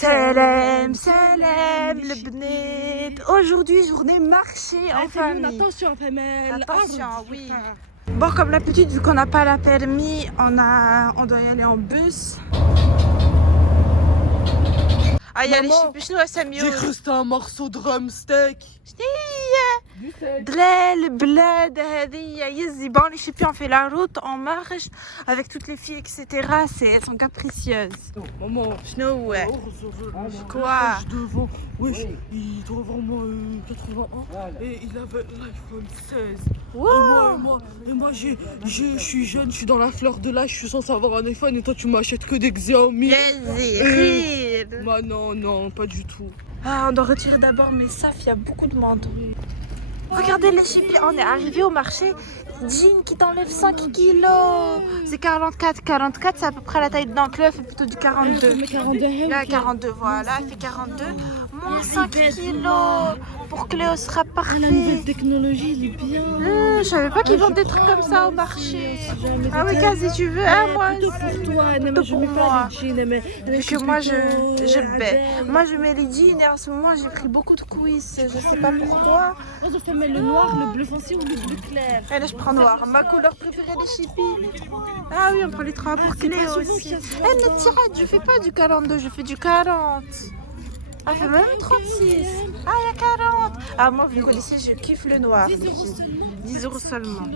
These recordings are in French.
Salam, salam, le bnet. Aujourd'hui, journée marché en famille. Attention, Femelle. Attention, oui. Bon, comme d'habitude, vu qu'on n'a pas la permis, on doit y aller en bus. Ah, il y a les chips chinois, c'est mieux. J'ai cru que c'était un morceau de drumstick. Dlel, bled, هذه يزي. Bon, les chippies, on fait la route, on marche avec toutes les filles, etc. Elles sont capricieuses. Maman. Chnou, ouais. Quoi? Devant. Wesh, il doit avoir moins 81 et il avait l'iPhone 16. Wow. Et moi je suis jeune, je suis dans la fleur de l'âge, je suis censée avoir un iPhone et toi tu m'achètes que des Xiaomi. Rire. Bah non, pas du tout. Ah, on doit retirer d'abord mes safs, il y a beaucoup de monde. Regardez les chippies, on est arrivé au marché. Jean qui t'enlève 5 kilos. C'est 44, c'est à peu près la taille d'un club, fait plutôt du 42. Là, 42, voilà, elle fait 42. Moins 5 kilos pour Cléo sera parfait. La nouvelle technologie, il est bien. Je savais pas qu'ils vendent des trucs comme ça au marché. Ah oui, si tu veux. Ah, moi, plutôt pour toi, plutôt je pour mets moi. pas les jeans, mais Vu que moi, je baie. Moi, je mets les jeans et en ce moment, j'ai pris beaucoup de quiz. Je sais pas pourquoi. Moi, je fais le noir, le bleu foncé ou le bleu clair. Allez, je prends noir. Ma couleur préférée des chippies. Ah oui, on prend les trois pour Cléo aussi. Je fais pas du 42, je fais du 40. Ah, fait même 36. Ah, il y a 40. Ah, moi, vous connaissez, je kiffe le noir. 10 euros seulement.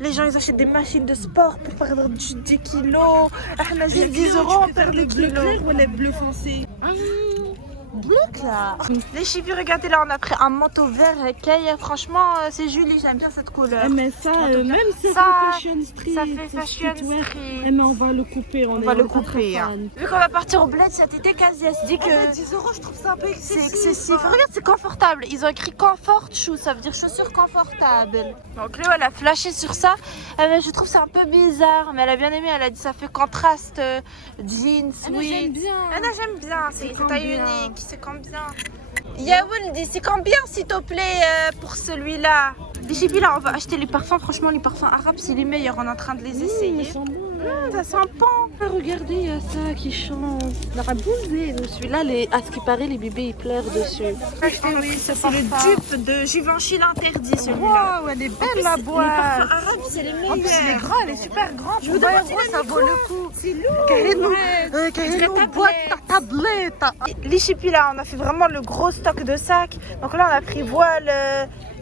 Les gens, ils achètent des machines de sport pour perdre 10 kilos. Ah, juste 10 euros, on perd des kilos. Bleu clair ou les bleus foncés? Bleu clair. Les chippies, regardez là, on a pris un manteau vert écaille. Franchement, c'est Julie, j'aime bien cette couleur. Mais ça, même si ça fait fashion street, ça fait fashion streetwear, street. mais on va le couper. On va le couper. Hein. Vu qu'on va partir au bled cet été, Kazi elle se dit que 10 euros, je trouve ça un peu c'est excessif. Regarde, c'est confortable. Ils ont écrit comfort shoes, ça veut dire chaussures confortables. Donc Léo, elle a flashé sur ça. Je trouve ça un peu bizarre, mais elle a bien aimé. Elle a dit ça fait contraste jeans, oui. J'aime bien. J'aime bien. C'est taille unique, c'est comme bien. Yaouldi, c'est combien s'il te plaît pour celui-là? Les chippies là, on va acheter les parfums. Franchement, les parfums arabes, c'est les meilleurs. On est en train de les essayer. Ça sent bon. Regardez, il y a ça qui change. La rabousée, celui-là, à ce qui paraît, les bébés ils pleurent dessus. Oui, ça c'est le dupe de Givenchy l'interdit celui-là. Wow, elle est belle la boîte. Les parfums arabes, c'est les meilleurs. En plus, il est grand, elle est super grande. Je vous demande si ça vaut le coup. C'est lourd. Boîte ta tablette. Les chippies là, on a fait vraiment le gros stock de sacs. Donc là, on a pris voile,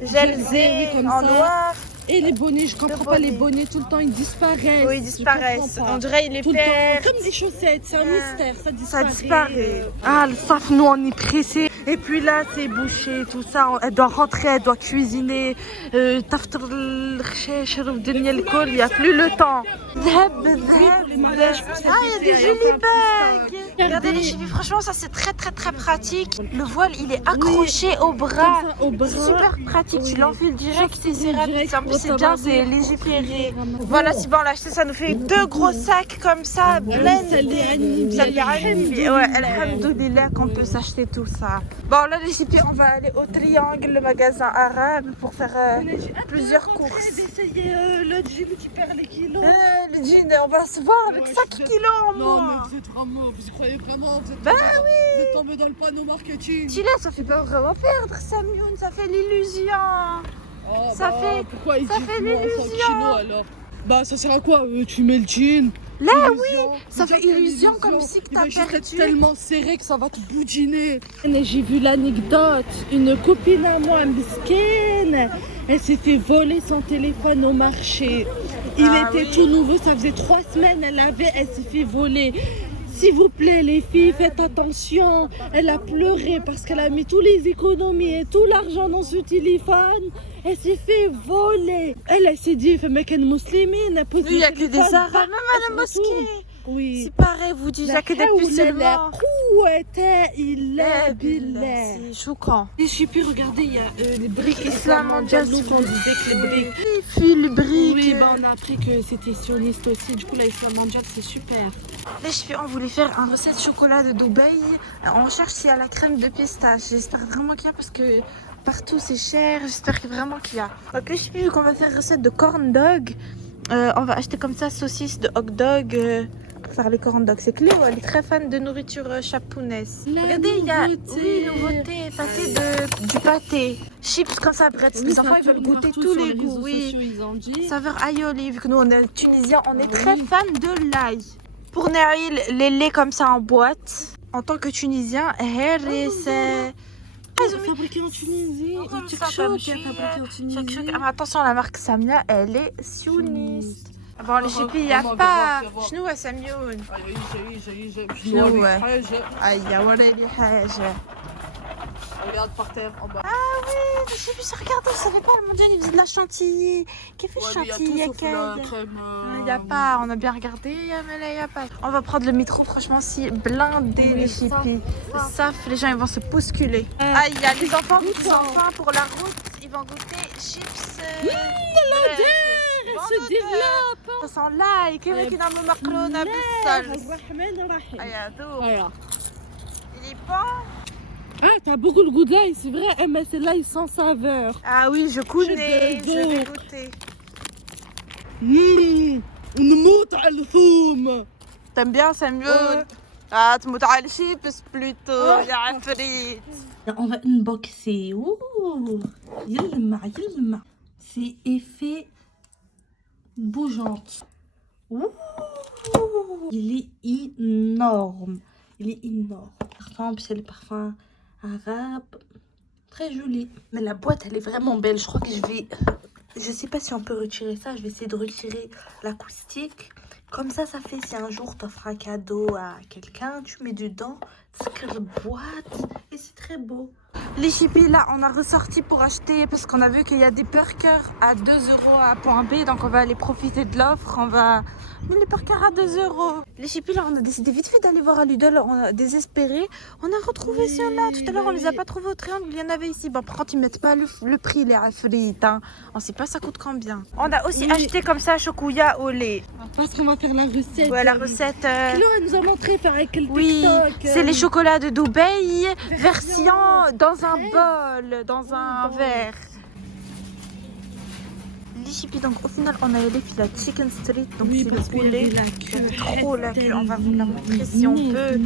gel zé en noir. Et les bonnets, je comprends pas les bonnets, tout le temps ils disparaissent. Oui, ils disparaissent. On dirait ils les perdent. Comme des chaussettes, c'est un mystère, ça disparaît. Ça disparaît. Ah, le saf, nous on est pressé. Et puis là, c'est bouché, tout ça. Elle doit rentrer, elle doit cuisiner. Il n'y a plus le temps. Ah, il y a des jolis bagues. Regardez les chippies, franchement, ça c'est très pratique. Le voile, il est accroché au bras. C'est super pratique. Tu l'enfiles direct et c'est rapide. En plus, c'est bien, c'est légiféré. Voilà, si bon, on l'a acheté, ça nous fait 2 gros sacs comme ça, blendés. Ça lui a ouais, alhamdoulilah qu'on peut s'acheter tout ça. Bon, là, les chippies, on va aller au Triangle, le magasin arabe, pour faire plusieurs courses. D'essayer le jean qui perd les kilos. Le jean, on va se voir avec 5 kilos en Non, moins. mais vous êtes vraiment, vous y croyez vraiment, vous êtes Bah Vous oui. êtes tombé dans le panneau marketing. Chila, ça fait pas vraiment perdre, Samioun, ça fait l'illusion. Oh, Ça fait- pourquoi ils ça disent fait moins 5 l'illusion. kilos alors? Bah ça sert à quoi? Tu mets le jean. Là, illusion. oui, ça fait illusion comme si que Il t'as va juste être perdu. tellement serré que ça va te boudiner. J'ai vu l'anecdote. Une copine à moi, Miskine, elle s'est fait voler son téléphone au marché. Il était tout nouveau, ça faisait 3 semaines, elle s'est fait voler. S'il vous plaît les filles, faites attention. Elle a pleuré parce qu'elle a mis tous les économies et tout l'argent dans ce téléphone. Elle s'est fait voler. Elle s'est dit, mec, une musulmane. Il n'y a que des arabes, même à la mosquée. Oui. C'est pareil, vous dites, il n'y a que des musulmans. C'est choquant. Et je sais plus, regardez, il y a les briques Islam mondial. On disait que les briques. Fil, briques. Oui, bah on a appris que c'était sioniste aussi. Du coup, l'islam mondial, c'est super. Les chefs, on voulait faire un recette chocolat de Dubaï. On cherche s'il y a la crème de pistache. J'espère vraiment qu'il y a parce que partout c'est cher. J'espère vraiment qu'il y a. Donc les chefs, vu qu'on va faire recette de corn dog, on va acheter comme ça saucisse de hot dog faire les corn dogs. C'est Cléo, elle est très fan de nourriture japonaise. Regardez, il y a nouveauté, pâté du pâté. Chips comme ça, bref, les enfants ils veulent goûter tous les goûts. Oui, saveur aioli, vu que nous on est tunisiens, on est très fan de l'ail. Pour Naïl, les laits comme ça en boîte. En tant que Tunisien, c'est... fabriqué en Tunisie. Attention, la marque Samia, elle est sioniste. Bon, les chipis, il n'y a pas. شنو سميون؟ شنو؟ أي ولا لي حاجة. Regarde par terre en bas. Ah oui, les chipis, regardez, je savais pas, mon Dieu, ils faisaient de la chantilly. Qu'est-ce que chantilly? Il n'y a pas, on a bien regardé, mais là, il n'y a pas. On va prendre le métro, franchement, si blindé les chipis. Ça, les gens, ils vont se bousculer. Ah, il y a les enfants qui sont faim pour la route, ils vont goûter chips. Elle se développe. Ça sent l'ail, كيما كي نعملوا مكرونة بالصلص. الرحمن الرحيم. Voilà. Il est bon. Ah, t'as beaucoup le goût de l'ail, c'est vrai, mais c'est l'ail sans saveur. Ah oui, je connais, je vais goûter. نموت على الثوم. T'aimes bien Samuel? Ah, تموت على الشيبس plutôt, يا عفريت. On va unboxer. Ouh, يلمع. C'est effet bougeante. Ouh, il est énorme. Parfum, puis c'est le parfum arabe. Très joli. Mais la boîte, elle est vraiment belle. Je crois que je sais pas si on peut retirer ça. Je vais essayer de retirer l'acoustique. Comme ça fait si un jour tu offres un cadeau à quelqu'un, tu mets dedans, c'est boîte et c'est très beau. Les chipis, là, on a ressorti pour acheter parce qu'on a vu qu'il y a des burgers à 2 € à Point B. Donc, on va aller profiter de l'offre. On va... Mais les burgers à 2 €. Les chipis, là, on a décidé vite fait d'aller voir à Lidl. On a désespéré. On a retrouvé ceux-là. Tout à l'heure, on les a pas trouvés au triangle. Il y en avait ici. Bon, par contre, ils mettent pas le prix, les afrites. Hein. On sait pas ça coûte combien. On a aussi acheté comme ça choukouya au lait. Parce qu'on va faire la recette. Ouais, la recette. Cléo, elle nous a montré faire avec le oui, TikTok. c'est les chocolats de Dubaï, version dans un bol, dans un verre. Les chipis, donc au final, on a allé puis la chicken street, donc oui, c'est le poulet. La queue, trop la queue, on va vous la montrer si on peut.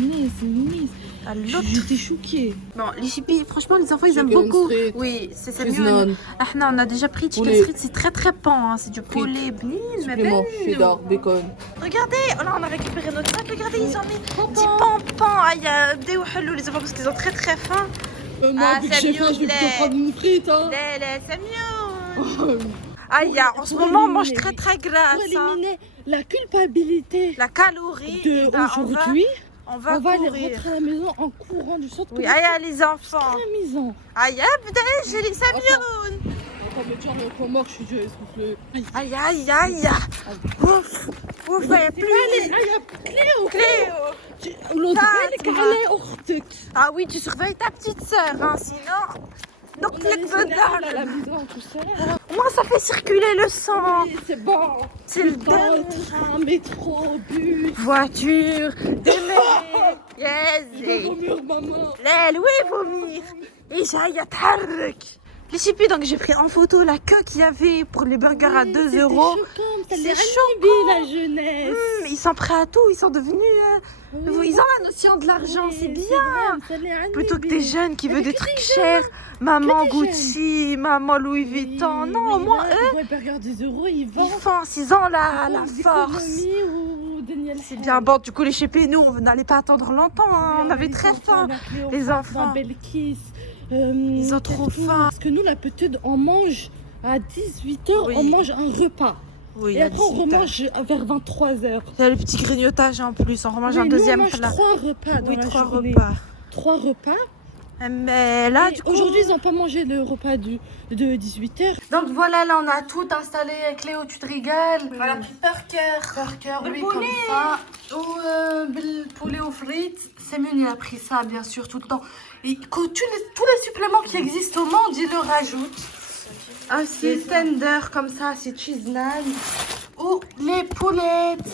J'étais choquée. Bon, les chipis, franchement, les enfants, ils aiment beaucoup. Street. Oui, c'est mieux. On a déjà pris chicken street, c'est très pan, hein. C'est du poulet, supplément, cheddar, bacon. Regardez, là on a récupéré notre sac, regardez, ils ont mis petit pan. Ah, il y a des ouhalou, les enfants, parce qu'ils ont très faim. Moi, vu que j'ai faim, je vais plutôt prendre une frite. Hein. C'est mieux. Aïe, en ce moment, on mange très grasse. Pour éliminer la culpabilité, la calorie d'aujourd'hui. On va aller rentrer à la maison en courant du centre. Oui, aïe, les enfants. À la maison. Aïe, j'ai les Samioun. Attends, mais tu es encore mort, je suis déjà essoufflée. Aïe. Ouf, il n'y a plus. Cléo. L'autre, elle est أختك. Ah oui, tu surveilles ta petite sœur, hein, sinon... Donc, à la maison, tout ça. Moi, ça fait circuler le sang. Oui, c'est bon. C'est le dingue. Train, métro, bus. Voiture, démêlée. Yes. Il va vomir, maman. Oui, vomir. Et j'aille à Tarek. Les chipis, donc j'ai pris en photo la queue qu'il y avait pour les burgers à 2 €. C'est choquant, la jeunesse. Ils sont prêts à tout, ils sont devenus... Ils ont la notion de l'argent, c'est bien. Plutôt que des jeunes qui veulent des trucs chers. Maman Gucci, maman Louis Vuitton. Non, au moins eux... Les burgers 10 €, ils vendent. Ils ont la force. C'est bien. Bon, du coup, les chipis, nous, on n'allait pas attendre longtemps. Hein. On avait très faim. Les enfants. Ils ont trop faim. Parce que nous, la petite, on mange à 18 h, on mange un repas. Oui, et après, on remange vers 23 h. Il y a le petit grignotage en plus. On remange un deuxième plat. 3 repas dans la journée. 3 repas. Mais là, du coup... Aujourd'hui, ils n'ont pas mangé le repas de 18 h. Donc voilà, là, on a tout installé. Cléo, tu te régales. On a pris burger, oui, comme ça. Ou poulet aux frites. Samuel, il a pris ça, bien sûr, tout le temps. Et tous les suppléments qui existent au monde, il le rajoute. Aussi, tender, comme ça, c'est cheese naan. Ou les poulettes.